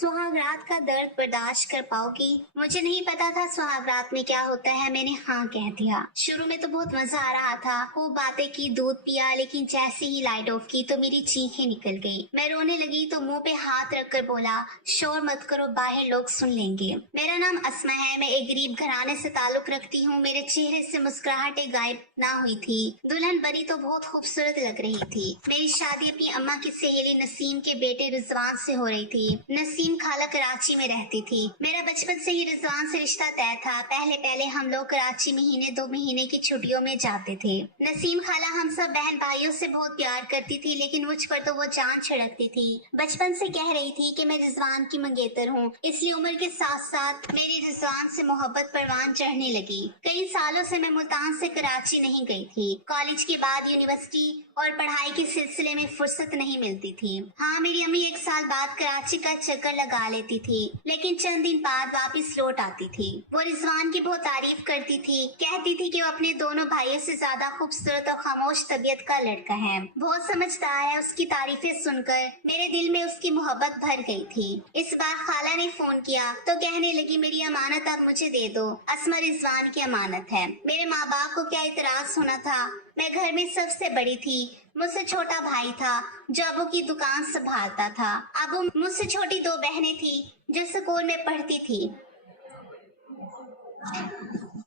सुहाग रात का दर्द बर्दाश्त कर पाओगी? मुझे नहीं पता था सुहाग रात में क्या होता है, मैंने हाँ कह दिया। शुरू में तो बहुत मजा आ रहा था, खूब बातें की, दूध पिया, लेकिन जैसे ही लाइट ऑफ की तो मेरी चीखें निकल गई। मैं रोने लगी तो मुंह पे हाथ रखकर बोला, शोर मत करो, बाहर लोग सुन लेंगे। मेरा नाम अस्मा है, मैं एक गरीब घराने से ताल्लुक रखती हूँ। मेरे चेहरे से मुस्कुराहटें गायब ना हुई थी। दुल्हन बनी तो बहुत खूबसूरत लग रही थी। मेरी शादी अपनी अम्मा की सहेली नसीम के बेटे रिजवान से हो रही थी। नसीम खाला कराची में रहती थी। मेरा बचपन से ही रिजवान से रिश्ता तय था। पहले पहले हम लोग कराची महीने 2 महीने की छुट्टियों में जाते थे। नसीम खाला हम सब बहन भाइयों से बहुत प्यार करती थी, लेकिन मुझ पर तो वो जान छिड़कती थी। बचपन से कह रही थी कि मैं रिजवान की मंगेतर हूँ, इसलिए उम्र के साथ साथ मेरी रिजवान से मोहब्बत परवान चढ़ने लगी। कई सालों से मैं मुल्तान से कराची नहीं गई थी। कॉलेज के बाद यूनिवर्सिटी और पढ़ाई के सिलसिले में फुर्सत नहीं मिलती थी। हाँ, मेरी अम्मी एक साल बाद कराची का चक्कर लगा लेती थी, लेकिन चंद दिन बाद वापस लौट आती थी। वो रिजवान की बहुत तारीफ करती थी, कहती थी कि वो अपने दोनों भाइयों से ज्यादा खूबसूरत और खामोश तबीयत का लड़का है, बहुत समझदार है। उसकी तारीफें सुनकर मेरे दिल में उसकी मोहब्बत भर गई थी। इस बार खाला ने फोन किया तो कहने लगी, मेरी अमानत आप मुझे दे दो, अस्मा रिजवान की अमानत है। मेरे माँ बाप को क्या इतराज होना था, मैं घर में सबसे बड़ी थी। मुझसे छोटा भाई था जो अबू की दुकान संभालता था। अबू मुझसे छोटी 2 बहनें थी जो स्कूल में पढ़ती थी।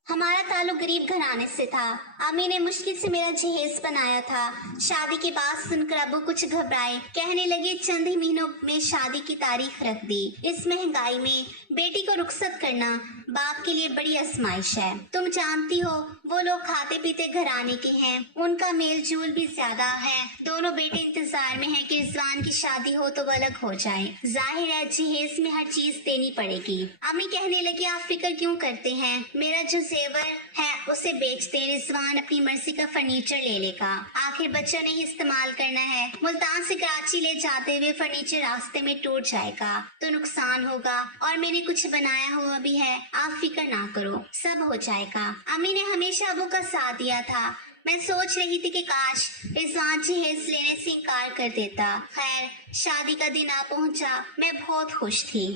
हमारा ताल्लुक गरीब घराने से था। अम्मी ने मुश्किल से मेरा जहेज बनाया था। शादी की बात सुनकर अबू कुछ घबराए, कहने लगे चंद ही महीनों में शादी की तारीख रख दी। इस महंगाई में बेटी को रुखसत करना बाप के लिए बड़ी आजमाइश है। तुम जानती हो वो लोग खाते पीते घराने के हैं, उनका मेल जोल भी ज्यादा है। दोनों बेटे इंतजार में हैं कि रिजवान की शादी हो तो वो अलग हो जाए। जाहिर है जहेज में हर चीज देनी पड़ेगी। अम्मी कहने लगी, आप फिक्र क्यों करते हैं, मेरा जो जेवर है उसे बेच दे, रिजवान अपनी मर्जी का फर्नीचर ले लेगा। आखिर बच्चों ने ही इस्तेमाल करना है। मुल्तान से कराची ले जाते हुए फर्नीचर रास्ते में टूट जाएगा तो नुकसान होगा, और मैंने कुछ बनाया हुआ भी है, आप फिक्र ना करो, सब हो जाएगा। अम्मी ने हमेशा अबू का साथ दिया था। मैं सोच रही थी कि काश रिजवान जहेज लेने से इनकार कर देता। खैर, शादी का दिन आ पहुंचा। मैं बहुत खुश थी।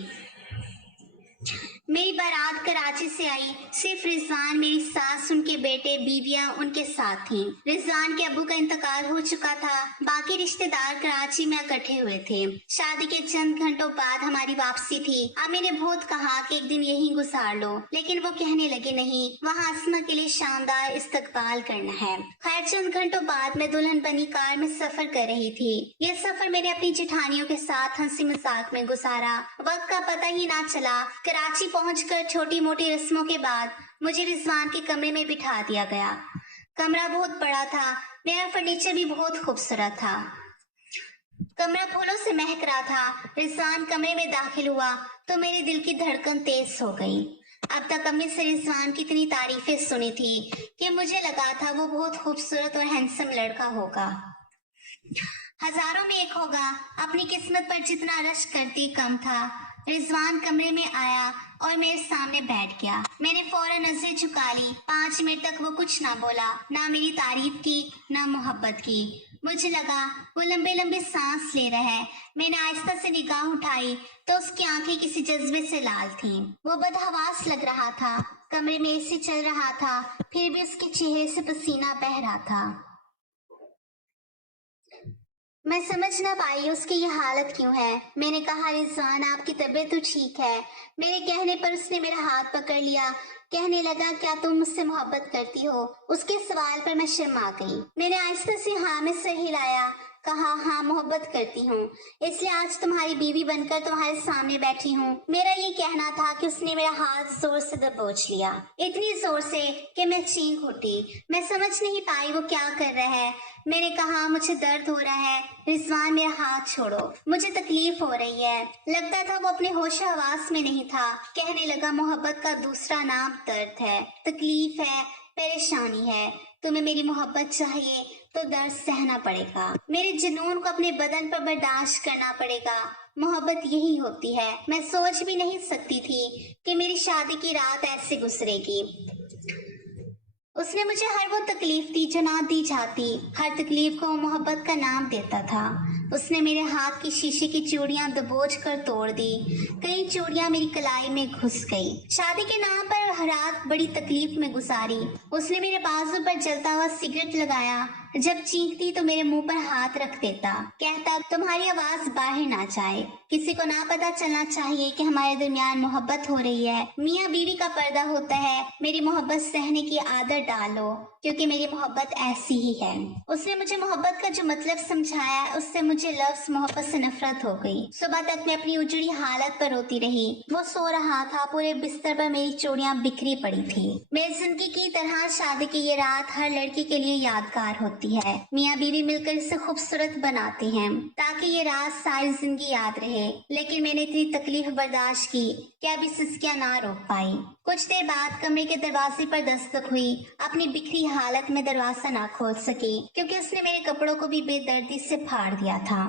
मेरी बारात कराची से आई। सिर्फ रिजवान, मेरी सास, उनके बेटे, बीवियां उनके साथ थीं। रिजवान के अब्बू का इंतकाल हो चुका था। बाकी रिश्तेदार कराची में इकट्ठे हुए थे। शादी के चंद घंटों बाद हमारी वापसी थी। अम्मी ने बहुत कहा कि एक दिन यहीं गुजार लो, लेकिन वो कहने लगे, नहीं, वहाँ अस्मा के लिए शानदार इस्तकबाल करना है। खैर, चंद घंटों बाद मैं दुल्हन बनी कार में सफर कर रही थी। यह सफर मैंने अपनी जेठानियों के साथ हंसी मजाक में गुजारा। वक्त का पता ही ना चला। कराची पहुंचकर छोटी मोटी रस्मों के बाद मुझे रिजवान के कमरे में बिठा दिया गया। कमरा बहुत बड़ा था। मेरा फर्नीचर भी बहुत खूबसूरत था। कमरा फूलों से महक रहा था। रिजवान कमरे में दाखिल हुआ तो मेरे दिल की धड़कन तेज हो गई। अब तक अम्मी से रिजवान की इतनी तारीफें सुनी थी कि मुझे लगा था वो बहुत खूबसूरत और हैंडसम लड़का होगा, हजारों में एक होगा। अपनी किस्मत पर जितना रश करती कम था। रिजवान कमरे में आया और मेरे सामने बैठ गया। मैंने फौरन नजरें झुका ली। 5 मिनट तक वो कुछ ना बोला, ना मेरी तारीफ की, ना मोहब्बत की। मुझे लगा वो लंबे लंबे सांस ले रहा है। मैंने आहिस्ता से निगाह उठाई तो उसकी आंखें किसी जज्बे से लाल थीं। वो बदहवास लग रहा था। कमरे में एसी चल रहा था, फिर भी उसके चेहरे से पसीना बह रहा था। मैं समझ ना पाई उसकी ये हालत क्यों है। मैंने कहा, रिजवान, आपकी तबीयत तो ठीक है। मेरे कहने पर उसने मेरा हाथ पकड़ लिया। कहने लगा, क्या तुम मुझसे मोहब्बत करती हो? उसके सवाल पर मैं शर्मा गई। मैंने आहिस्ता से हाँ में सर हिलाया, कहा, हाँ, मोहब्बत करती हूँ, इसलिए आज तुम्हारी बीवी बनकर तुम्हारे सामने बैठी हूँ। मेरा ये कहना था कि उसने मेरा हाथ जोर से दबोच लिया, इतनी जोर से कि मैं चीख उठी। मैं समझ नहीं पाई वो क्या कर रहा है। मैंने कहा, मुझे दर्द हो रहा है। रिजवान, मेरा हाथ छोड़ो, मुझे तकलीफ हो रही है। लगता था वो अपने होश हवास में नहीं था। कहने लगा, मोहब्बत का दूसरा नाम दर्द है, तकलीफ है, परेशानी है। तुम्हें मेरी मोहब्बत चाहिए तो दर्द सहना पड़ेगा। मेरे जुनून को अपने बदन पर बर्दाश्त करना पड़ेगा। मोहब्बत यही होती है। मैं सोच भी नहीं सकती थी कि मेरी शादी की रात ऐसे गुजरेगी। उसने मुझे हर वो तकलीफ दी जो ना दी जाती। हर तकलीफ को वो मोहब्बत का नाम देता था। उसने मेरे हाथ की शीशे की चूड़ियां दबोच कर तोड़ दी। कई चूड़ियां मेरी कलाई में घुस गई। शादी के नाम पर रात बड़ी तकलीफ में गुजारी। उसने मेरे बाजू पर जलता हुआ सिगरेट लगाया। जब चीखती तो मेरे मुंह पर हाथ रख देता, कहता तुम्हारी आवाज बाहर ना जाए, किसी को ना पता चलना चाहिए कि हमारे दरमियान मोहब्बत हो रही है। मियाँ बीवी का पर्दा होता है, मेरी मोहब्बत सहने की आदत डालो, क्योंकि मेरी मोहब्बत ऐसी ही है। उसने मुझे मोहब्बत का जो मतलब समझाया, उससे मुझे लफ्ज मोहब्बत से नफरत हो गई। सुबह तक मैं अपनी उजड़ी हालत पर रोती रही। वो सो रहा था, पूरे बिस्तर पर मेरी चूड़ियां बिखरी पड़ी थी। मेरी जिंदगी की तरह शादी की ये रात हर लड़की के लिए यादगार होती है। मियाँ बीवी मिलकर इसे खूबसूरत बनाते हैं ताकि ये रात सारी जिंदगी याद रहे। लेकिन मैंने इतनी तकलीफ बर्दाश्त की कि अब सिसकियां ना रोक पाई। कुछ देर बाद कमरे के दरवाजे पर दस्तक हुई। अपनी बिखरी हालत में दरवाजा ना खोल सकी क्योंकि उसने मेरे कपड़ों को भी बेदर्दी से फाड़ दिया था।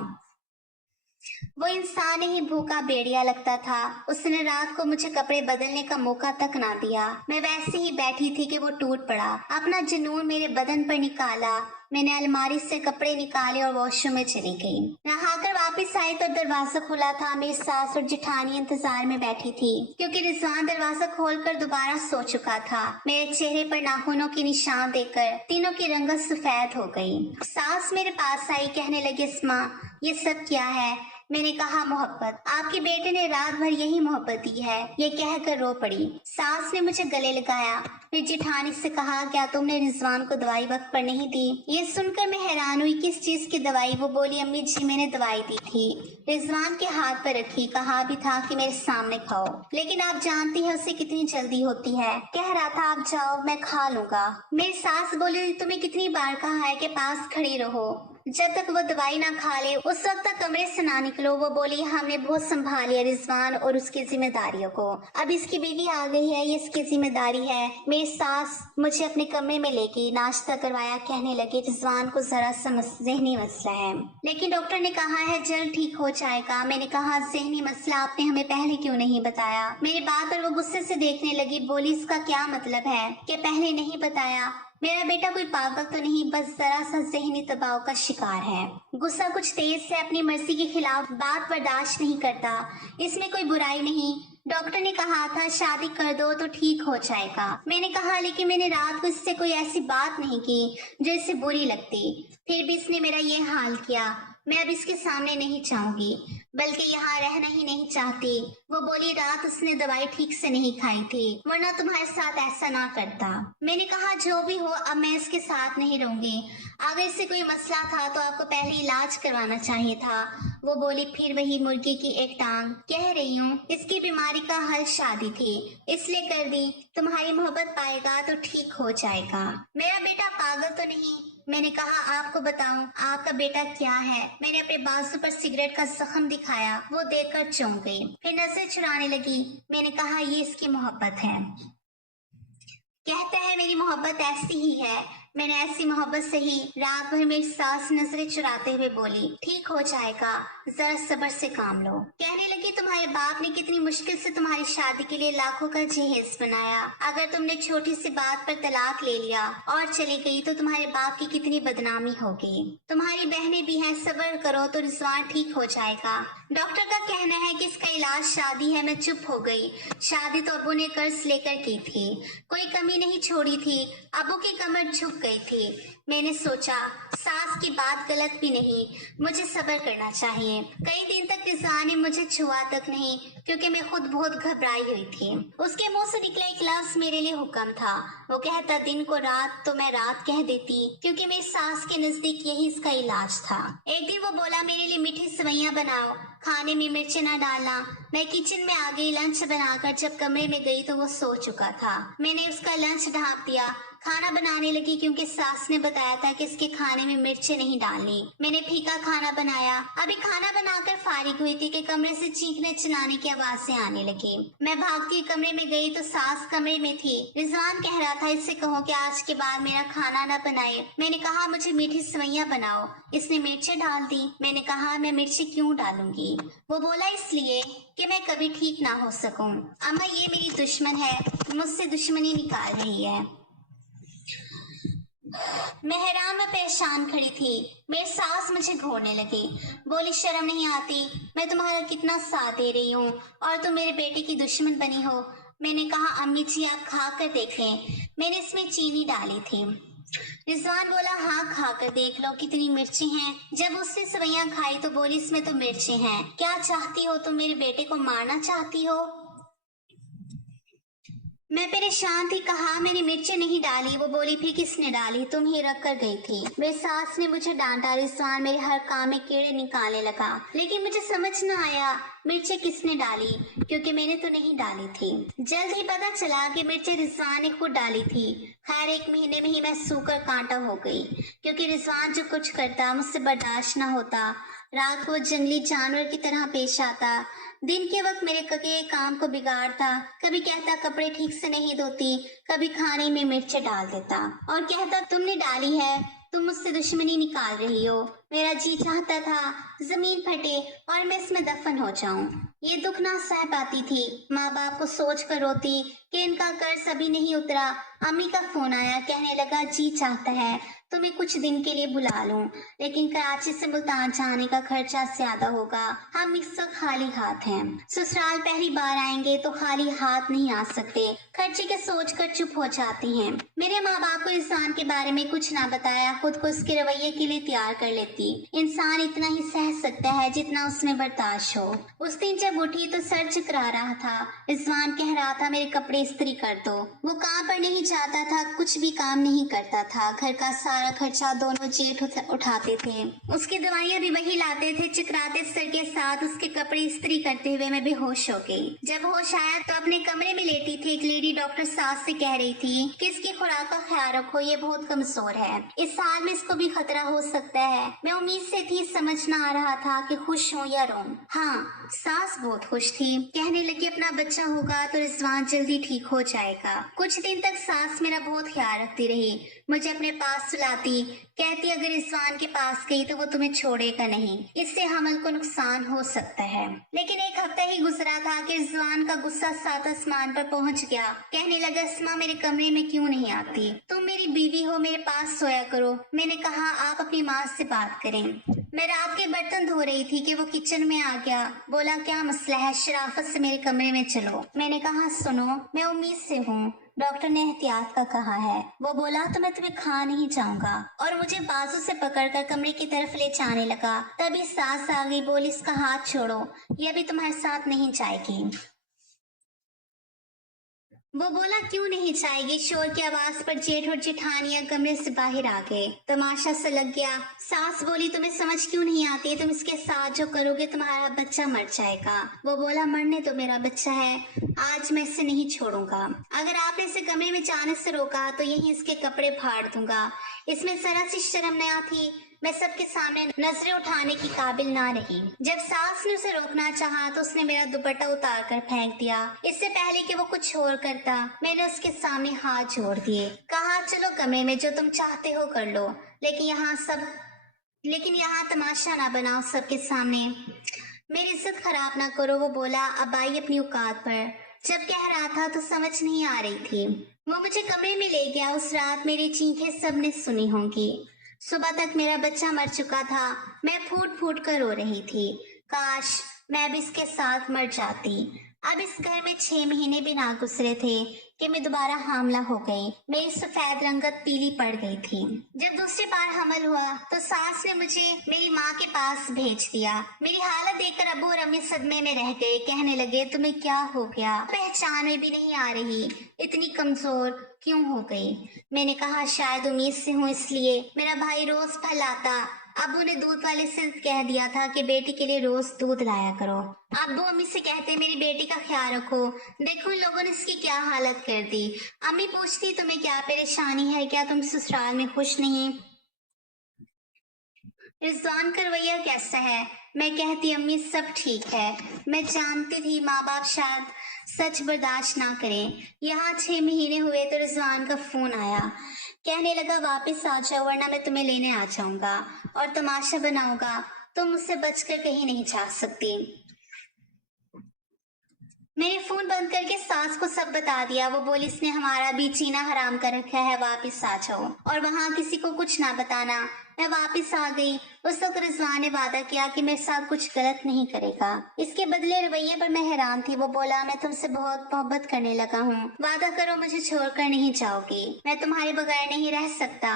वो इंसान ही भूखा भेड़िया लगता था। उसने रात को मुझे कपड़े बदलने का मौका तक ना दिया। मैं वैसे ही बैठी थी कि वो टूट पड़ा। अपना जुनून मेरे बदन पर निकाला। मैंने अलमारी से कपड़े निकाले और वॉशरूम में चली गई। नहाकर वापस आई तो दरवाजा खुला था। मेरी सास और जेठानी इंतजार में बैठी थी क्योंकि रिजवान दरवाजा खोलकर दोबारा सो चुका था। मेरे चेहरे पर नाखूनों के निशान देखकर तीनों की रंगत सफेद हो गई। सास मेरे पास आई, कहने लगी इस्मा ये सब क्या है? मैंने कहा मोहब्बत। आपके बेटे ने रात भर यही मोहब्बत दी है, ये कहकर रो पड़ी। सास ने मुझे गले लगाया। फिर जेठानी से कहा क्या तुमने रिजवान को दवाई वक्त पर नहीं दी? ये सुनकर मैं हैरान हुई, किस चीज की दवाई? वो बोली अम्मी जी मैंने दवाई दी थी, रिजवान के हाथ पर रखी, कहा भी था कि मेरे सामने खाओ, लेकिन आप जानती है उसे कितनी जल्दी होती है। कह रहा था आप जाओ मैं खा लूंगा। मेरी सास बोली तुम्हें कितनी बार कहा है कि पास खड़ी रहो, जब तक वो दवाई ना खा ले उस वक्त तक कमरे से ना निकलो। वो बोली हमने बहुत संभाल लिया रिजवान और उसकी जिम्मेदारियों को, अब इसकी बीवी आ गई है, ये इसकी जिम्मेदारी है। मेरी सास मुझे अपने कमरे में ले गई, नाश्ता करवाया, कहने लगी रिजवान को जरा सा जहनी मसला है, लेकिन डॉक्टर ने कहा है जल्द ठीक हो जाएगा। मैंने कहा जहनी मसला आपने हमें पहले क्यों नहीं बताया? मेरी बात पर वो गुस्से से देखने लगी। बोली इसका क्या मतलब है कि पहले नहीं बताया? मेरा बेटा कोई पागल तो नहीं, बस जरा सा जहनी दबाव का शिकार है। गुस्सा कुछ तेज से अपनी मर्जी के खिलाफ बात बर्दाश्त नहीं करता, इसमें कोई बुराई नहीं। डॉक्टर ने कहा था शादी कर दो तो ठीक हो जाएगा। मैंने कहा लेकिन मैंने रात को इससे कोई ऐसी बात नहीं की जो इसे बुरी लगती, फिर भी इसने मेरा ये हाल किया। मैं अब इसके सामने नहीं चाहूंगी, बल्कि यहाँ रहना ही नहीं चाहती। वो बोली रात उसने दवाई ठीक से नहीं खाई थी, वरना तुम्हारे साथ ऐसा ना करता। मैंने कहा जो भी हो अब मैं इसके साथ नहीं रहूंगी। अगर इससे कोई मसला था तो आपको पहले इलाज करवाना चाहिए था। वो बोली फिर वही मुर्गी की एक टांग, कह रही हूँ इसकी बीमारी का हल शादी थी, इसलिए कर दी। तुम्हारी मोहब्बत पाएगा तो ठीक हो जाएगा। मेरा बेटा पागल तो नहीं? मैंने कहा आपको बताऊं आपका बेटा क्या है? मैंने अपने बाजू पर सिगरेट का जख्म दिखाया। वो देखकर चौंक गई, फिर नजर चुराने लगी। मैंने कहा ये इसकी मोहब्बत है, कहता है मेरी मोहब्बत ऐसी ही है। मैंने ऐसी मोहब्बत से ही रात भर मेरी सास नजरें चुराते हुए बोली ठीक हो जाएगा, जरा सब्र से काम लो। कहने लगी तुम्हारे बाप ने कितनी मुश्किल से तुम्हारी शादी के लिए लाखों का जहेज बनाया, अगर तुमने छोटी सी बात पर तलाक ले लिया और चली गई तो तुम्हारे बाप की कितनी बदनामी होगी। तुम्हारी बहनें भी हैं, सब्र करो तो रिजवान ठीक हो जाएगा। डॉक्टर का कहना है कि इसका इलाज शादी है। मैं चुप हो गई। शादी तो अबू ने कर्ज लेकर की थी, कोई कमी नहीं छोड़ी थी। अबू की कमर झुक गई थी। मैंने सोचा सास की बात गलत भी नहीं, मुझे सब्र करना चाहिए। कई दिन तक रिजवान ने मुझे छुआ तक नहीं, क्योंकि मैं खुद बहुत घबराई हुई थी। उसके मुंह से निकला एक लफ्ज मेरे लिए हुक्म था। वो कहता दिन को रात तो मैं रात कह देती, क्योंकि मेरी सास के नजदीक यही इसका इलाज था। एक दिन वो बोला मेरे लिए मीठी सेवइयां बनाओ, खाने में मिर्च न डालना। मैं किचन में आ गई लंच बनाकर। जब कमरे में गई तो वो सो चुका था। मैंने उसका लंच ढांप दिया, खाना बनाने लगी क्योंकि सास ने बताया था कि इसके खाने में मिर्चें नहीं डालनी। मैंने फीका खाना बनाया। अभी खाना बनाकर फारिग हुई थी कि कमरे से चीखने चिल्लाने की आवाजें आने लगी। मैं भागती कमरे में गई तो सास कमरे में थी। रिजवान कह रहा था इससे कहो कि आज के बाद मेरा खाना न बनाए। मैंने कहा मुझे मीठी सेवइयां बनाओ। इसने मिर्चें डाल दी। मैंने कहा मैं मिर्चें क्यों डालूंगी? वो बोला इसलिए कि मैं कभी ठीक ना हो सकूं। अम्मा ये मेरी दुश्मन है, मुझसे दुश्मनी निकाल रही है। मेहराम में परेशान खड़ी थी। मेरी सास मुझे घूरने लगी, बोली शर्म नहीं आती, मैं तुम्हारा कितना साथ दे रही हूँ और तुम मेरे बेटे की दुश्मन बनी हो। मैंने कहा अम्मी जी आप खा कर देखें, मैंने इसमें चीनी डाली थी। रिजवान बोला हाँ खा कर देख लो कितनी मिर्ची हैं। जब उसने सवैयां खाई तो बोली इसमें तो मिर्ची हैं, क्या चाहती हो तुम मेरे बेटे को मारना चाहती हो? मैं परेशान थी, कहा मैंने मिर्ची नहीं डाली। वो बोली फिर किसने डाली, तुम ही रख कर गई थी। मेरी सास ने मुझे डांटा, रिजवान मेरे हर काम में कीड़े निकालने लगा, लेकिन मुझे समझ न आया मिर्ची किसने डाली, क्योंकि मैंने तो नहीं डाली थी। जल्द ही पता चला कि मिर्ची रिजवान ने खुद डाली थी। खैर 1 महीने में ही मैं सूकर कांटा हो गई, क्योंकि रिजवान जो कुछ करता मुझसे बर्दाश्त न होता। रात को जंगली जानवर की तरह पेश आता, दिन के वक्त मेरे के काम को बिगाड़ता। कभी कहता कपड़े ठीक से नहीं धोती, कभी खाने में मिर्च डाल देता और कहता तुमने डाली है, तुम मुझसे दुश्मनी निकाल रही हो। मेरा जी चाहता था जमीन फटे और मैं इसमें दफन हो जाऊं। ये दुख ना सह पाती थी, माँ बाप को सोच कर रोती कि इनका कर्ज अभी नहीं उतरा। अम्मी का फोन आया, कहने लगा जी चाहता है तुम्हें कुछ दिन के लिए बुला लूं, लेकिन कराची से मुल्तान जाने का खर्चा ज्यादा होगा, हम इस वक्त खाली हाथ हैं। ससुराल पहली बार आएंगे तो खाली हाथ नहीं आ सकते। खर्चे के सोच कर चुप हो जाती हैं। मेरे माँ बाप को इंसान के बारे में कुछ ना बताया, खुद को उसके रवैये के लिए तैयार कर लेती। इंसान इतना ही सह सकता है जितना उसमें बर्दाश्त हो। उस दिन जब उठी तो सर चकरा रहा था। रिजवान कह रहा था मेरे कपड़े इस्त्री कर दो। वो काम पर नहीं जाता था, कुछ भी काम नहीं करता था, घर का सारा खर्चा दोनों जेठ उठाते थे। उसकी दवाइयाँ भी वही लाते थे। चकराते सर के साथ उसके कपड़े इस्त्री करते हुए मैं बेहोश हो गई। जब होश आया तो अपने कमरे में लेटी थी। एक लेडी डॉक्टर सास से कह रही थी कि इसकी खुराक का ख्याल रखो, ये बहुत कमजोर है, इस साल में इसको भी खतरा हो सकता है। मैं उम्मीद से थी, समझ ना आ रहा था कि खुश हूँ या रोऊं। हाँ, सास बहुत खुश थी, कहने लगी अपना बच्चा होगा तो रिजवान जल्दी ठीक हो जाएगा। कुछ दिन तक सास मेरा बहुत ख्याल रखती रही, मुझे अपने पास सुलाती, कहती अगर रिजवान के पास गई तो वो तुम्हें छोड़ेगा नहीं, इससे हमल को नुकसान हो सकता है। लेकिन 1 हफ्ता ही गुजरा था कि रिजवान का गुस्सा 7 आसमान पर पहुंच गया। कहने लगा अस्मा मेरे कमरे में क्यों नहीं आती, तुम मेरी बीवी हो, मेरे पास सोया करो। मैंने कहा आप अपनी माँ से बात करें। मैं रात के बर्तन धो रही थी कि वो किचन में आ गया, बोला क्या मसला है, शराफत से मेरे कमरे में चलो। मैंने कहा सुनो, मैं उम्मीद से हूँ, डॉक्टर ने एहतियात का कहा है। वो बोला तो मैं तुम्हें खा नहीं जाऊंगा और मुझे बाजू से पकड़कर कमरे की तरफ ले जाने लगा। तभी सास आ गई, बोली इसका हाथ छोड़ो, ये अभी तुम्हारे साथ नहीं जाएगी। वो बोला क्यों नहीं जाएगी। शोर की आवाज पर जेठ और जेठानियां कमरे से बाहर आ गए। तमाशा सा लग गया। सास बोली तुम्हें समझ क्यों नहीं आती, तुम इसके साथ जो करोगे तुम्हारा बच्चा मर जाएगा। वो बोला मरने तो मेरा बच्चा है, आज मैं इसे नहीं छोड़ूंगा। अगर आपने इसे कमरे में जाने से रोका तो यही इसके कपड़े फाड़ दूंगा। इसमें जरा सी शर्म न आती, मैं सबके सामने नजरें उठाने की काबिल ना रही। जब सास ने उसे रोकना चाहा तो उसने मेरा दुपट्टा उतार कर फेंक दिया। इससे पहले कि वो कुछ और करता, मैंने उसके सामने हाथ जोड़ दिए, कहा चलो कमरे में जो तुम चाहते हो कर लो, लेकिन यहाँ तमाशा ना बनाओ सबके सामने, मेरी इज्जत खराब ना करो। वो बोला अब आई अपनी औकात पर। जब कह रहा था तो समझ नहीं आ रही थी। वो मुझे कमरे में ले गया। उस रात मेरी चीखें सबने सुनी होंगी। सुबह तक मेरा बच्चा मर चुका था। मैं फूट फूट कर रो रही थी, काश मैं भी इसके साथ मर जाती। अब इस घर में 6 महीने भी ना गुजरे थे कि मैं दोबारा हामला हो गई। मेरी सफेद रंगत पीली पड़ गई थी। जब दूसरी बार हमल हुआ तो सास ने मुझे मेरी माँ के पास भेज दिया। मेरी हालत देखकर अब्बू और अम्मी सदमे में रह गए। कहने लगे तुम्हें क्या हो गया, पहचान में भी नहीं आ रही, इतनी कमजोर क्यों हो गई। मैंने कहा शायद उम्मीद से हूँ इसलिए। मेरा भाई रोज फल आता। अब्बू ने दूध वाले से कह दिया था कि बेटी के लिए रोज दूध लाया करो। अब्बू अम्मी से कहते मेरी बेटी का ख्याल रखो। देखो इन लोगों ने इसकी क्या हालत कर दी। अम्मी पूछती तुम्हें क्या परेशानी है, क्या तुम ससुराल में खुश नहीं, रिजवान का रवैया कैसा है। मैं कहती अम्मी सब ठीक है। मैं जानती थी माँ बाप शायद सच बर्दाश्त ना करें। यहाँ 6 महीने हुए तो रिजवान का फोन आया, कहने लगा वापस आ जाओ वरना मैं तुम्हें लेने आ जाऊंगा और तमाशा बनाऊंगा, तुम मुझसे बचकर कहीं नहीं जा सकती। मैंने फोन बंद करके सास को सब बता दिया। वो बोली इसने हमारा भी जीना हराम कर रखा है, वापस आ जाओ और वहाँ किसी को कुछ ना बताना। मैं वापस आ गई। उस वक्त रिजवान ने वादा किया कि मेरे साथ कुछ गलत नहीं करेगा। इसके बदले रवैये पर मैं हैरान थी। वो बोला मैं तुमसे बहुत मोहब्बत करने लगा हूँ, वादा करो मुझे छोड़कर नहीं जाओगी, मैं तुम्हारे बगैर नहीं रह सकता।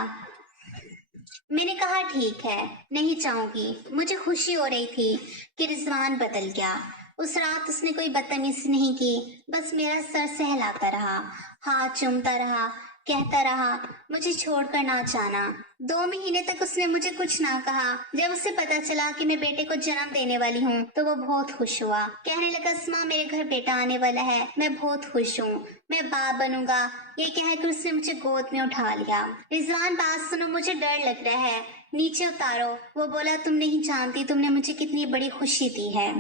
मैंने कहा ठीक है, नहीं चाहूंगी। मुझे खुशी हो रही थी कि रिजवान बदल गया। उस रात उसने कोई बदतमीजी नहीं की, बस मेरा सर सहलाता रहा, हाथ चूमता रहा, कहता रहा मुझे छोड़कर ना जाना। 2 महीने तक उसने मुझे कुछ ना कहा। जब उसे पता चला कि मैं बेटे को जन्म देने वाली हूँ तो वो बहुत खुश हुआ। कहने लगा अस्मा मेरे घर बेटा आने वाला है, मैं बहुत खुश हूँ, मैं बाप बनूंगा। ये कहकर उसने मुझे गोद में उठा लिया। रिजवान बात सुनो, मुझे डर लग रहा है, नीचे उतारो। वो बोला तुम नहीं जानती तुमने मुझे कितनी बड़ी खुशी दी है।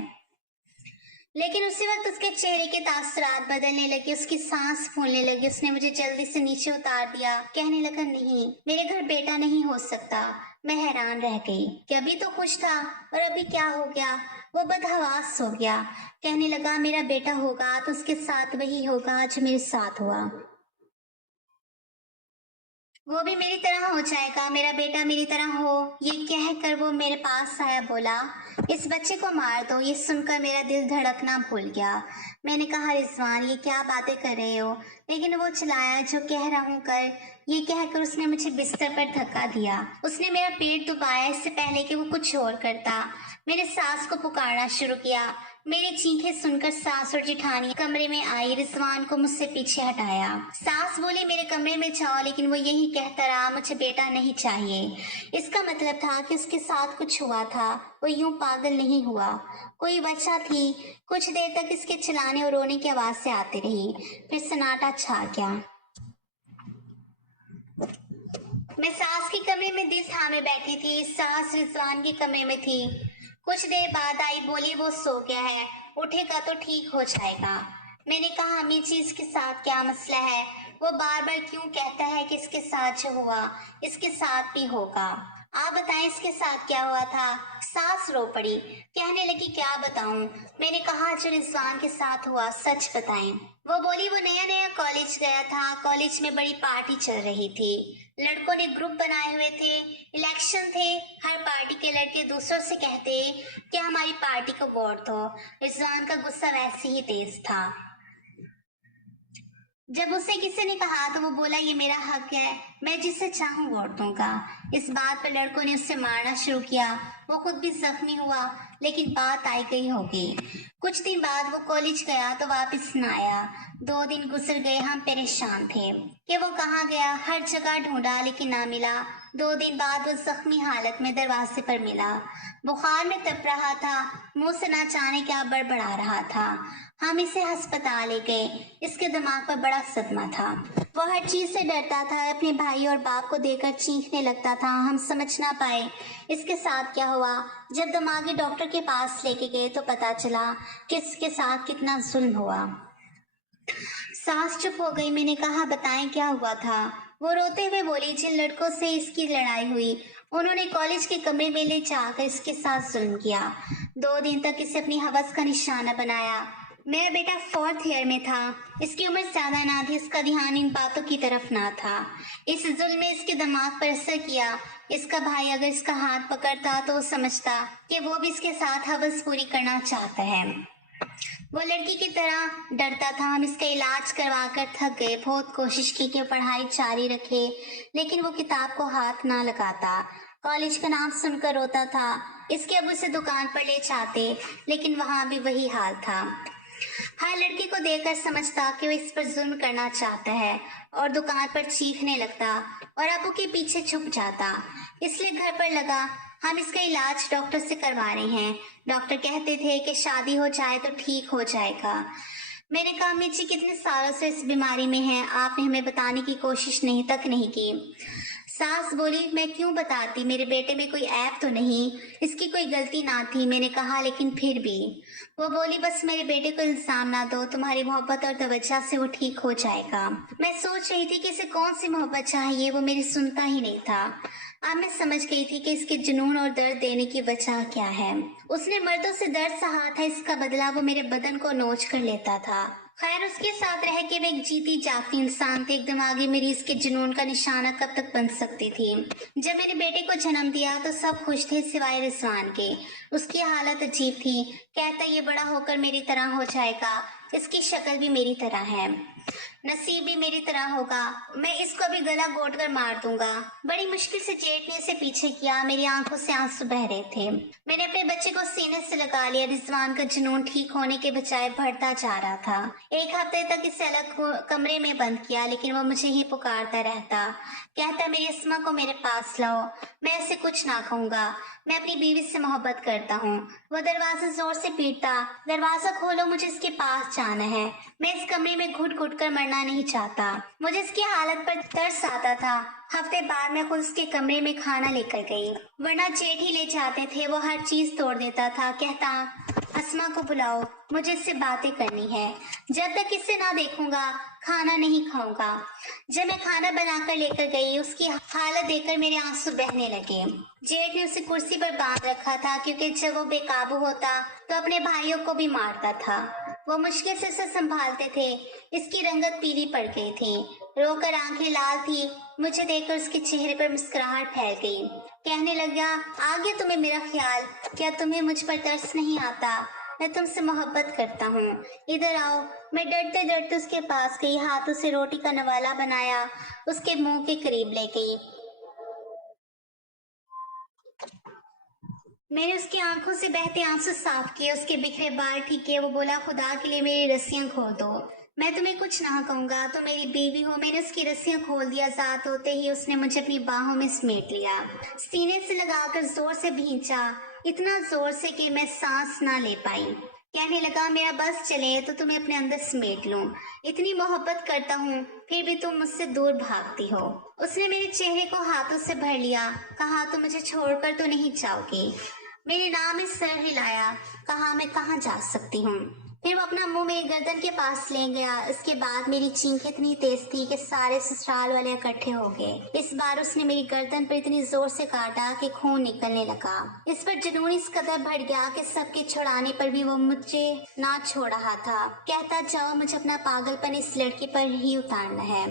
लेकिन उसी वक्त उसके चेहरे के तासुरात बदलने लगे, उसकी सांस फूलने लगी। उसने मुझे जल्दी से नीचे उतार दिया। कहने लगा नहीं, मेरे घर बेटा नहीं हो सकता। मैं हैरान रह गई कि अभी तो खुश था और अभी क्या हो गया। वो बदहवास हो गया। कहने लगा मेरा बेटा होगा तो उसके साथ वही होगा जो मेरे साथ हुआ, वो भी मेरी तरह हो जाएगा, मेरा बेटा मेरी तरह हो। ये कहकर वो मेरे पास आया, बोला इस बच्चे को मार दो। ये सुनकर मेरा दिल धड़कना भूल गया। मैंने कहा रिजवान ये क्या बातें कर रहे हो, लेकिन वो चिल्लाया जो कह रहा हूँ कर। ये कहकर उसने मुझे बिस्तर पर धक्का दिया। उसने मेरा पेट दबाया इससे पहले कि वो कुछ और करता। मैंने सास को पुकारना शुरू किया। मेरी चीखें सुनकर सास और जिठानी कमरे में आई। रिजवान को मुझसे पीछे हटाया। सास बोली मेरे कमरे में जाओ, लेकिन वो यही कहता रहा मुझे बेटा नहीं चाहिए। इसका मतलब था कि उसके साथ कुछ हुआ था, वो यूं पागल नहीं हुआ। कोई वजह थी। कुछ देर तक इसके चिल्लाने और रोने की आवाज से आती रही, फिर सन्नाटा छा गया। मैं सास के कमरे में दिल थामे बैठी थी। सास रिजवान के कमरे में थी। कुछ देर बाद आई, बोली वो सो गया है, उठेगा तो ठीक हो जाएगा। मैंने कहा अम्मी जी इसके साथ क्या मसला है, वो बार बार क्यों कहता है कि इसके साथ जो हुआ इसके साथ भी होगा। आप बताएं इसके साथ क्या हुआ था। सास रो पड़ी, कहने लगी क्या बताऊं। मैंने कहा जो रिजवान के साथ हुआ सच बताएं। वो बोली वो नया नया कॉलेज गया था, कॉलेज में बड़ी पार्टी चल रही थी, लड़कों ने ग्रुप बनाए हुए थे, इलेक्शन थे। हर पार्टी के लड़के दूसरों से कहते कि हमारी पार्टी को वोट दो। रिजवान का गुस्सा वैसे ही तेज था। जब उसे किसी ने कहा तो वो बोला ये मेरा हक है, मैं जिसे चाहूं वोट दूंगा। इस बात पर लड़कों ने उससे मारना शुरू किया। वो खुद भी जख्मी हुआ, लेकिन बात आई गई हो गई। कुछ दिन बाद वो कॉलेज गया तो वापस न आया। 2 दिन गुजर गए, हम परेशान थे कि वो कहाँ गया। हर जगह ढूंढा लेकिन ना मिला। 2 दिन बाद वो जख्मी हालत में दरवाजे पर मिला। बुखार में तप रहा था, मुंह से ना जाने क्या बड़बड़ा रहा था। हम इसे अस्पताल ले गए। इसके दिमाग पर बड़ा सदमा था। वो हर चीज से डरता था, अपने भाई और बाप को देखकर चीखने लगता था। हम समझ ना पाए इसके साथ क्या हुआ। जब दिमागी डॉक्टर के पास लेके गए तो पता चला कि इसके साथ कितना जुल्म हुआ। सास चुप हो गई। मैंने कहा बताएं क्या हुआ था। वो रोते हुए बोली जिन लड़कों से इसकी लड़ाई हुई उन्होंने कॉलेज के कमरे में ले जाकर इसके साथ जुल्म किया। 2 दिन तक इसे अपनी हवस का निशाना बनाया। मेरा बेटा 4th ईयर में था। इसकी उम्र ज्यादा ना थी, इसका ध्यान इन बातों की तरफ ना था। इस जुल्म ने इसके दिमाग पर असर किया। इसका भाई अगर इसका हाथ पकड़ता तो वो समझता कि वो भी इसके साथ हवस पूरी करना चाहता है। वो लड़की की तरह डरता था। हम इसका इलाज करवा कर थक गए। बहुत कोशिश की कि पढ़ाई जारी रखे, लेकिन वो किताब को हाथ ना लगाता। कॉलेज का नाम सुनकर रोता था। इसके अब उसे दुकान पर ले जाते, लेकिन वहां भी वही हाल था। हर लड़की को देखकर समझता कि वो इस पर जुल्म करना चाहता है और दुकान पर चीखने लगता और अबू के पीछे छुप जाता। इसलिए घर पर लगा हम इसका इलाज डॉक्टर से करवा रहे हैं। डॉक्टर कहते थे कि शादी हो जाए तो ठीक हो जाएगा। मैंने कहा अम्मी जी कितने सालों से इस बीमारी में हैं, आपने हमें बताने की कोशिश नहीं की। सास बोली मैं क्यों बताती, मेरे बेटे में कोई ऐप तो नहीं, इसकी कोई गलती ना थी। मैंने कहा लेकिन फिर भी। वो बोली बस मेरे बेटे को इल्जाम ना दो, तुम्हारी मोहब्बत और तवज्जो से वो ठीक हो जाएगा। मैं सोच रही थी कि इसे कौन सी मोहब्बत चाहिए, वो मेरी सुनता ही नहीं था। अब मैं समझ गई थी कि इसके जुनून और दर्द देने की वजह क्या है। उसने मर्दों से दर्द सहा था, इसका बदला वो मेरे बदन को नोच कर लेता था। खैर, उसके साथ रह के मैं एक जीती जागती इंसान थी। एक दिमागी मेरी इसके जुनून का निशाना कब तक बन सकती थी। जब मैंने बेटे को जन्म दिया तो सब खुश थे सिवाय रिजवान के। उसकी हालत अजीब थी। कहता ये बड़ा होकर मेरी तरह हो जाएगा, इसकी शक्ल भी मेरी तरह है, नसीब भी मेरी तरह होगा, मैं इसको भी गला घोट कर मार दूंगा। बड़ी मुश्किल से जेठ ने इसे पीछे किया। मेरी आंखों से आंसू बह रहे थे। मैंने अपने बच्चे को सीने से लगा लिया। रिजवान का जुनून ठीक होने के बजाय बढ़ता जा रहा था। एक हफ्ते तक इसे अलग कमरे में बंद किया, लेकिन वो मुझे ही पुकारता रहता। कहता मेरी अस्मा को मेरे पास लाओ। मैं ऐसे कुछ ना कहूंगा, मैं अपनी बीवी से मोहब्बत करता हूँ। वो दरवाजा जोर से पीटता, दरवाजा खोलो, मुझे इसके पास जाना है। मैं इस कमरे में घुट घुट कर मरना नहीं चाहता। मुझे इसकी हालत पर तरस आता था। हफ्ते बाद मैं खुद उसके कमरे में खाना लेकर गई, वरना जेठ ही ले जाते थे। वो हर चीज तोड़ देता था। कहता अस्मा को बुलाओ, मुझे इससे बातें करनी है। जब तक इसे ना देखूंगा खाना नहीं खाऊंगा। जब मैं खाना बनाकर लेकर गई, उसकी हालत देखकर मेरे आंसू बहने लगे। जेठ ने उसे कुर्सी पर बांध रखा था, क्योंकि जब वो बेकाबू होता तो अपने भाइयों को भी मारता था। वो मुश्किल से उसे संभालते थे। इसकी रंगत पीली पड़ गई थी, रोकर आंखें लाल थी। मुझे देखकर उसके चेहरे पर मुस्कुराहट फैल गई। कहने लगा आ गया तुम्हें मेरा ख्याल, क्या तुम्हें मुझ पर तरस नहीं आता? मैं तुमसे मोहब्बत करता हूँ, इधर आओ। मैं डरते डरते उसके पास गई, हाथों से रोटी का नवाला बनाया, उसके मुंह के करीब ले गई। मैंने उसकी आंखों से बहते आंसू साफ किए, उसके बिखरे बाल ठीक किए। वो बोला खुदा के लिए मेरी रस्सियां खोल दो, मैं तुम्हें कुछ ना कहूंगा, तुम मेरी बीवी हो। मैंने उसकी रस्सियां खोल दिया। आजाद होते ही उसने मुझे अपनी बाहों में समेट लिया, सीने से लगाकर जोर से भींचा, इतना जोर से कि मैं सांस ना ले पाई। कहने लगा मेरा बस चले तो तुम्हें अपने अंदर समेट लूं। इतनी मोहब्बत करता हूँ, फिर भी तुम मुझसे दूर भागती हो। उसने मेरे चेहरे को हाथों से भर लिया। कहा तुम मुझे छोड़कर तो नहीं जाओगी। मेरे नाम में सर हिलाया। कहा मैं कहाँ जा सकती हूँ। फिर वो अपना मुंह मेरी गर्दन के पास ले गया। इसके बाद मेरी चीख इतनी तेज थी कि सारे ससुराल वाले इकट्ठे हो गए। इस बार उसने मेरी गर्दन पर इतनी जोर से काटा कि खून निकलने लगा। इस पर जुनून इस कदर बढ़ गया कि सबके छुड़ाने पर भी वो मुझे ना छोड़ रहा था। कहता जाओ, मुझे अपना पागलपन इस लड़की पर ही उतारना है।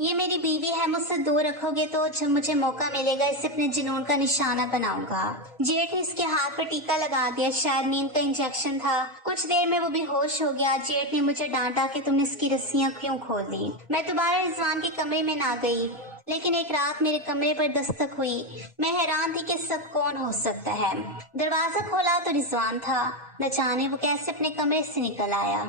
ये मेरी बीवी है, मुझसे दूर रखोगे तो जब मुझे मौका मिलेगा इसे अपने जुनून का निशाना बनाऊंगा। जेठ ने इसके हाथ पर टीका लगा दिया, शायद नींद का इंजेक्शन था। कुछ देर में वो बेहोश हो गया। जेठ ने मुझे डांटा कि तुमने इसकी रस्सियां क्यों खोल दी। मैं दोबारा रिजवान के कमरे में ना गई, लेकिन एक रात मेरे कमरे पर दस्तक हुई। मैं हैरान थी कि सब कौन हो सकता है। दरवाजा खोला तो रिजवान था। न जाने वो कैसे अपने कमरे से निकल आया।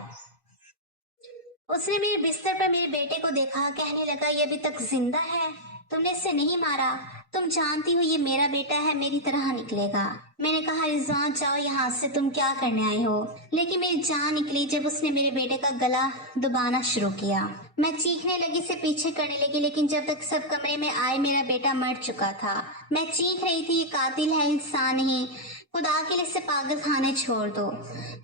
उसने मेरे बिस्तर पर मेरे बेटे को देखा। कहने लगा ये अभी तक जिंदा है, तुमने इसे नहीं मारा? तुम जानती हो ये मेरा बेटा है, मेरी तरह निकलेगा। मैंने कहा रिजवान जाओ यहाँ से, तुम क्या करने आए हो? लेकिन मेरी जान निकली जब उसने मेरे बेटे का गला दबाना शुरू किया। मैं चीखने लगी, से पीछे करने लगी, लेकिन जब तक सब कमरे में आए मेरा बेटा मर चुका था। मैं चीख रही थी ये कातिल है, इंसान नहीं। खुदा के लिए इसे पागल खाने छोड़ दो।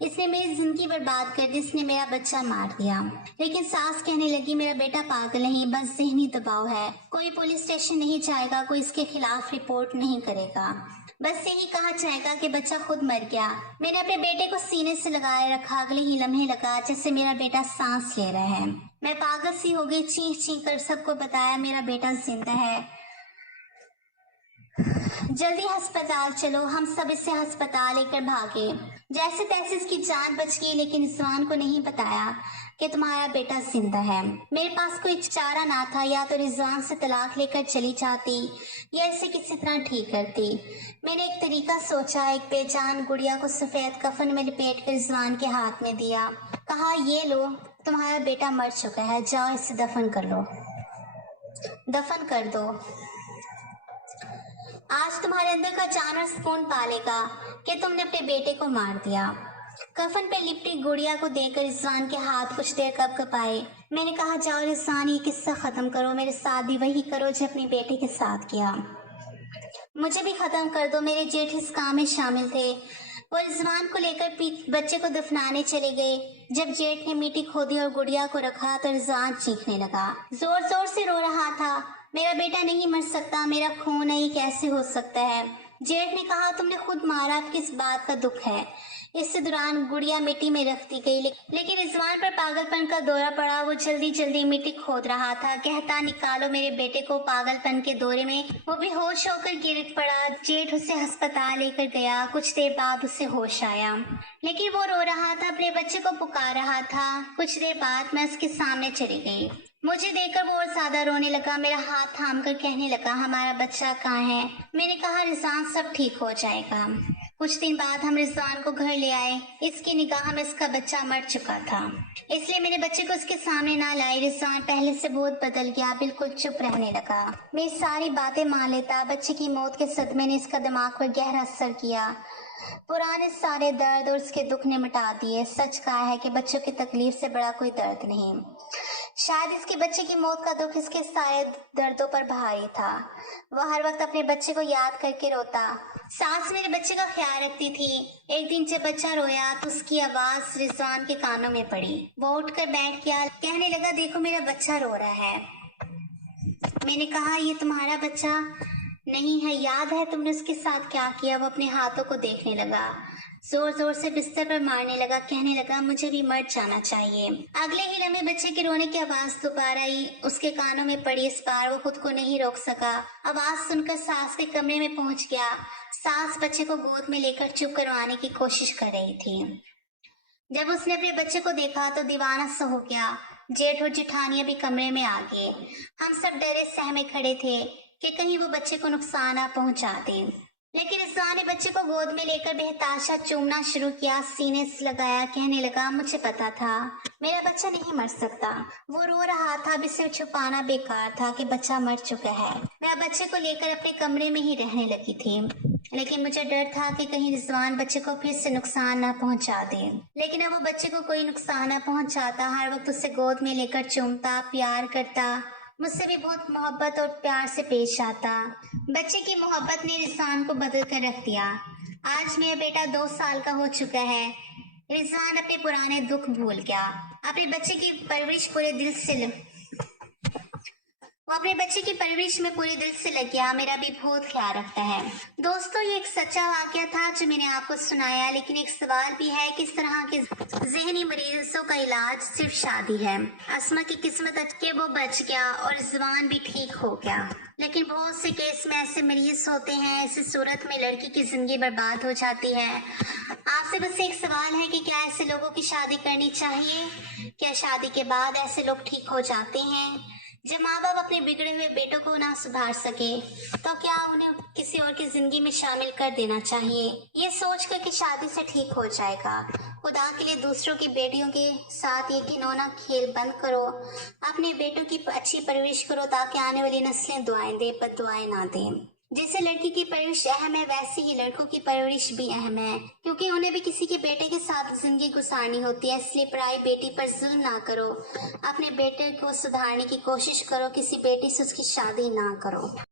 इसने मेरी जिंदगी बर्बाद कर दी, इसने मेरा बच्चा मार दिया। लेकिन सास कहने लगी मेरा बेटा पागल नहीं, बस जहनी दबाव है। कोई पुलिस स्टेशन नहीं जाएगा, कोई इसके खिलाफ रिपोर्ट नहीं करेगा, बस यही कहा जाएगा कि बच्चा खुद मर गया। मैंने अपने बेटे को सीने से लगाए रखा। अगले ही लम्हे लगा जैसे मेरा बेटा सांस ले रहा है। मैं पागल सी हो गई, चीख चीख कर सबको बताया मेरा बेटा जिंदा है, जल्दी अस्पताल चलो। हम सब इसे अस्पताल लेकर भागे। जैसे तैसे इसकी जान बच गई, लेकिन रिजवान को नहीं बताया कि तुम्हारा बेटा जिंदा है। मेरे पास कोई चारा ना था, या तो रिजवान से तलाक लेकर चली जाती या इसे किसी तरह ठीक करती। मैंने एक तरीका सोचा। एक बेजान गुड़िया को सफेद कफन में लपेट कर रिजवान के हाथ में दिया। कहा ये लो, तुम्हारा बेटा मर चुका है, जाओ इसे दफन कर लो, दफन कर दो। आज तुम्हारे अंदर का जानवर सुकून पालेगा कि तुमने अपने बेटे को मार दिया। कफन पे लिपटी गुड़िया को देकर रिजवान के हाथ कुछ देर कपकपाए। मैंने कहा जाओ रिजवान, ये किस्सा खत्म करो, मेरे साथ भी वही करो जो अपने बेटे के साथ किया। मुझे भी खत्म कर दो। मेरे जेठ इस काम में शामिल थे। वो रिजवान को लेकर बच्चे को दफनाने चले गए। जब जेठ ने मिट्टी खोदी और गुड़िया को रखा तो रिजवान चीखने लगा, जोर जोर से रो रहा था। मेरा बेटा नहीं मर सकता, मेरा खून है, ये कैसे हो सकता है? जेठ ने कहा, तुमने खुद मारा, अब किस बात का दुख है? इस दौरान गुड़िया मिट्टी में रख दी गई, लेकिन रिजवान पर पागलपन का दौरा पड़ा। वो जल्दी जल्दी मिट्टी खोद रहा था, कहता, निकालो मेरे बेटे को पागलपन के दौरे में। वो बेहोश होकर गिर पड़ा। जेठ उसे अस्पताल लेकर गया। कुछ देर बाद उसे होश आया, लेकिन वो रो रहा था, अपने बच्चे को पुकार रहा था। कुछ देर बाद मैं उसके सामने चली गई। मुझे देखकर वो और ज्यादा रोने लगा। मेरा हाथ थाम कर कहने लगा, हमारा बच्चा कहाँ है? मैंने कहा, रिजवान, सब ठीक हो जाएगा। कुछ दिन बाद हम रिजवान को घर ले आए। इसकी निगाह में इसका बच्चा मर चुका था, इसलिए मेरे बच्चे को उसके सामने ना लाई। रिजवान पहले से बहुत बदल गया, बिल्कुल चुप रहने लगा। मेरी सारी बातें मान लेता। बच्चे की मौत के सदमे ने इसका दिमाग पर गहरा असर किया। पुराने सारे दर्द और उसके दुख ने मिटा दिए। सच कहा है कि बच्चों की तकलीफ से बड़ा कोई दर्द नहीं। शायद इसके बच्चे की मौत का दुख इसके सारे दर्दों पर भारी था। वह हर वक्त अपने बच्चे को याद करके रोता। सास मेरे बच्चे का ख्याल रखती थी। एक दिन जब बच्चा रोया तो उसकी आवाज रिजवान के कानों में पड़ी। वो उठकर बैठ गया, कहने लगा, देखो मेरा बच्चा रो रहा है। मैंने कहा, ये तुम्हारा बच्चा नहीं है, याद है तुमने उसके साथ क्या किया? वो अपने हाथों को देखने लगा, जोर जोर से बिस्तर पर मारने लगा, कहने लगा, मुझे भी मर जाना चाहिए। अगले ही लम्हे बच्चे के रोने की आवाज दोबारा आई, उसके कानों में पड़ी। इस बार वो खुद को नहीं रोक सका। आवाज सुनकर सास के कमरे में पहुंच गया। सास बच्चे को गोद में लेकर चुप करवाने की कोशिश कर रही थी। जब उसने अपने बच्चे को देखा तो दीवाना सा हो गया। जेठ और जेठानियां भी कमरे में आ गए। हम सब डरे सहमे खड़े थे कि कहीं वो बच्चे को नुकसान ना पहुंचा दे। लेकिन रिजवान ने बच्चे को गोद में लेकर बेहताशा चूमना शुरू किया, सीने से लगाया, कहने लगा, मुझे पता था मेरा बच्चा नहीं मर सकता। वो रो रहा था, अब इसे छुपाना बेकार था कि बच्चा मर चुका है। मैं बच्चे को लेकर अपने कमरे में ही रहने लगी थी, लेकिन मुझे डर था कि कहीं रिजवान बच्चे को फिर से नुकसान ना पहुंचा दे। लेकिन अब वो बच्चे को कोई नुकसान ना पहुंचाता, हर वक्त उसे गोद में लेकर चूमता, प्यार करता, मुझसे भी बहुत मोहब्बत और प्यार से पेश आता। बच्चे की मोहब्बत ने रिजवान को बदल कर रख दिया। आज मेरा बेटा 2 साल का हो चुका है। रिजवान अपने पुराने दुख भूल गया। अपने बच्चे की परवरिश पूरे दिल से वो अपने बच्चे की परवरिश में पूरे दिल से लग गया। मेरा भी बहुत ख्याल रखता है। दोस्तों, ये एक सच्चा वाकया था जो मैंने आपको सुनाया, लेकिन एक सवाल भी है कि इस तरह के जहनी मरीजों का इलाज सिर्फ शादी है। अस्मा की किस्मत के वो बच गया और रिजवान भी ठीक हो गया, लेकिन बहुत से केस में ऐसे मरीज होते हैं, ऐसी सूरत में लड़की की जिंदगी बर्बाद हो जाती है। आपसे बस एक सवाल है कि क्या ऐसे लोगों की शादी करनी चाहिए? क्या शादी के बाद ऐसे लोग ठीक हो जाते हैं? जब माँ बाप अपने बिगड़े हुए बेटों को ना सुधार सके तो क्या उन्हें किसी और की जिंदगी में शामिल कर देना चाहिए, ये सोचकर कि शादी से ठीक हो जाएगा? खुदा के लिए दूसरों की बेटियों के साथ ये घिनौना खेल बंद करो। अपने बेटों की अच्छी परवरिश करो ताकि आने वाली नस्लें दुआएं दे, बद्दुआएं ना दें। जैसे लड़की की परवरिश अहम है, वैसे ही लड़कों की परवरिश भी अहम है, क्योंकि उन्हें भी किसी के बेटे के साथ जिंदगी गुजारनी होती है। इसलिए पराई बेटी पर जुल्म ना करो, अपने बेटे को सुधारने की कोशिश करो, किसी बेटी से उसकी शादी ना करो।